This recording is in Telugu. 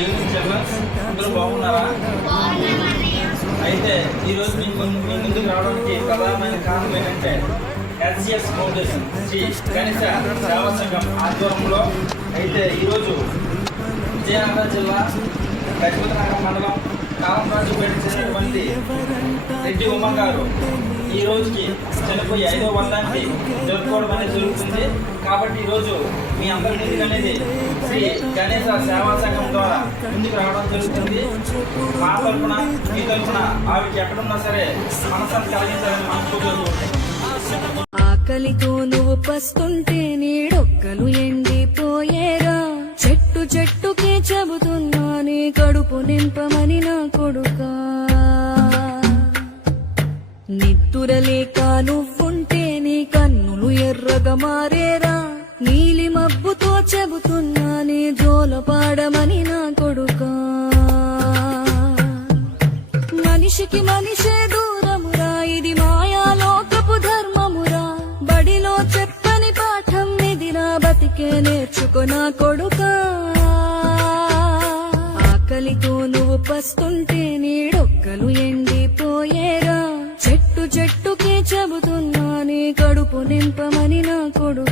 ఈవినింగ్ చిల్డ్రన్స్ అందరూ బాగున్నారా? అయితే ఈరోజు మీ ముందుకు రావడానికి ప్రధానమైన కారణం ఏంటంటే HCS ఫౌండేషన్ శ్రీ గణేశ సేవా సంఘం ఆధ్వర్యంలో అయితే ఈరోజు విజయనగరం జిల్లా గజపతినగరం మండలం కాలంరాజుపేట చెందినటువంటి రెడ్డి ఉమ్మ గారు ఈ రోజుకి చనిపోయి 5వ వర్ధాన్ని జరుపుకోవడం అనేది జరుగుతుంది. కాబట్టి ఈరోజు మీ అందరి అనేది శ్రీ గణేశ సేవా సంఘం ద్వారా ముందుకు రావడం జరుగుతుంది. మా తరఫున మీ తరఫున ఆవిడకి ఎక్కడున్నా సరే మనసాన్ని కలిగించాలని మనస్ఫూర్తిగా ఆకలితో నువ్వు పస్తుంటే నీడొక్కలు ఎండిపోయేరా. చెట్టు చెట్టుకే చెబుతున్నా నీ కడుపు నింపమని నా కొడుకా. నిద్దురలేక నువ్వుంటే నీ కన్నులు ఎర్రగా మారేరా. నీలి మబ్బుతో చెబుతున్నా నీ జోలపాడమని నా కొడుకా. మనిషికి మనిషే దూరమురా, ఇది మాయాలోకపు ధర్మమురా. బడిలో చెప్పని పాఠం ఇదిరా, బతికే నేర్చుకో నా కొడుకా. ఆకలితో నువ్వు పస్తుంటే నీడొక్కలు ఎండిపోయేరా. చెట్టు చెట్టుకే చెబుతున్నా నీ కడుపు నింపమని నా కొడుకు.